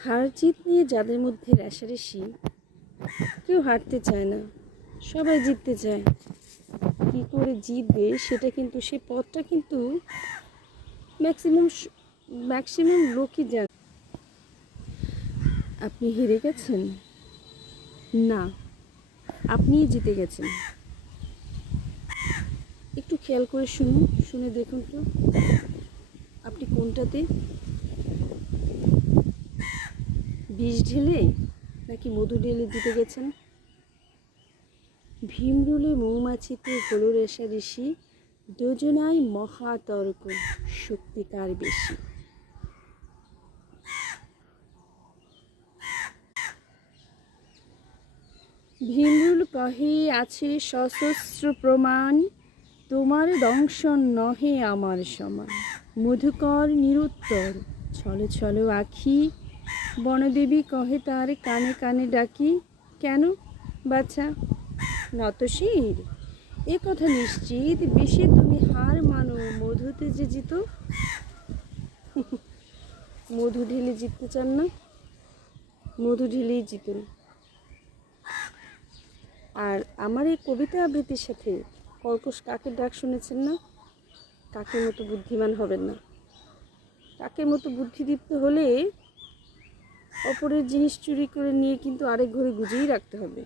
হার জিত নিয়ে যাদের মধ্যে রেষারেষি, কেউ হারতে চায় না, সবাই জিততে চায়। কী করে জিতবে সেটা কিন্তু, সেই পথটা কিন্তু ম্যাক্সিমাম ম্যাক্সিমাম লোকই জানে। আপনি হেরে গেছেন? না, আপনিই জিতে গেছেন। একটু খেয়াল করে শুনুন, শুনে দেখুন তো আপনি কোনটাতে, বিষ ঢেলে নাকি মধু ঢেলে জিতে গেছেন? ভীমরুলে মৌমাছিতে হলো রেষারেষি, দুজনাই মহাতর্ক, শক্তিকার বেশি। ভীমরুল কহে আছে সশস্ত্র প্রমাণ, তোমার দংশন নহে আমার সমান। মধুকর নিরুত্তর, ছলো ছলো আখি, বনদেবী কহে তার কানে কানে ডাকি। কেন বাছা নতশির, এ কথা নিশ্চিত, বিষে তুমি হার মানো, মধুতে যে জিত। মধু ঢেলে জিততে চান না? মধু ঢেলেই জিতুন। আর আমার এই কবিতা আবৃত্তির সাথে কর্কশ কাকের ডাক শুনেছেন না? কাকের মতো বুদ্ধিমান হবেন না। কাকের মতো বুদ্ধিদীপ্ত হলে অপরের জিনিস চুরি করে নিয়ে কিন্তু আরেক ঘরে গুজিয়েই রাখতে হবে।